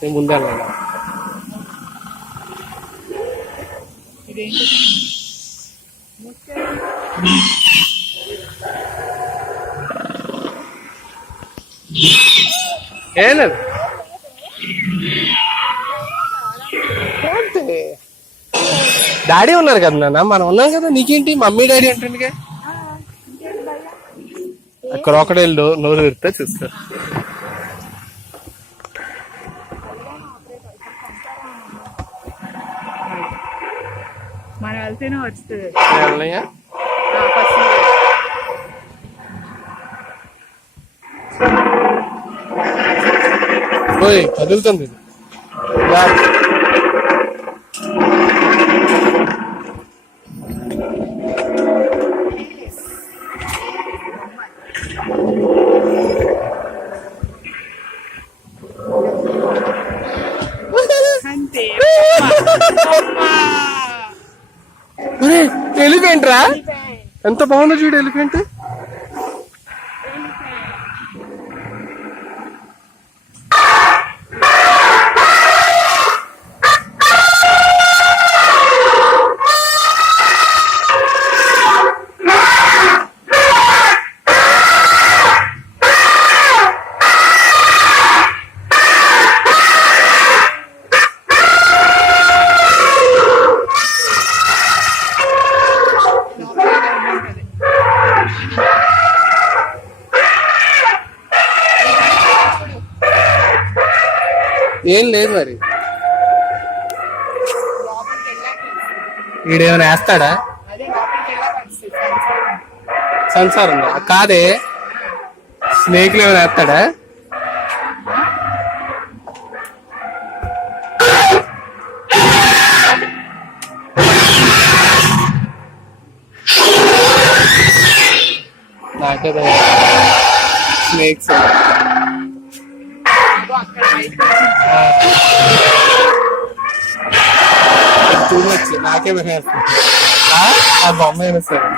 నేను ముందే అన్నా ఏనది డాడీ ఉన్నారు కదా నాన్న, మనం ఉన్నాం కదా, నీకేంటి మమ్మీ డాడీ అంటుండగా. క్రాకడైల్ నోరు తెరిస్తే చూస్తారు. మనం వెళ్తేనే వస్తుంది. ఓయ్ కదులుతుంది. ఎలిఫెంట్ రా, ఎంత బాగుందో చూడు ఎలిఫెంట్. ఏం లేదు మరి, వీడేమైనా వేస్తాడా? సెన్సార్ ఉందా? కాదే, స్నేక్లు ఏమైనా వేస్తాడా? నాకే స్నేక్స్ చూడవచ్చు, నాకే భయం వేస్తుంది. ఆ బొమ్మ అయినా సరే.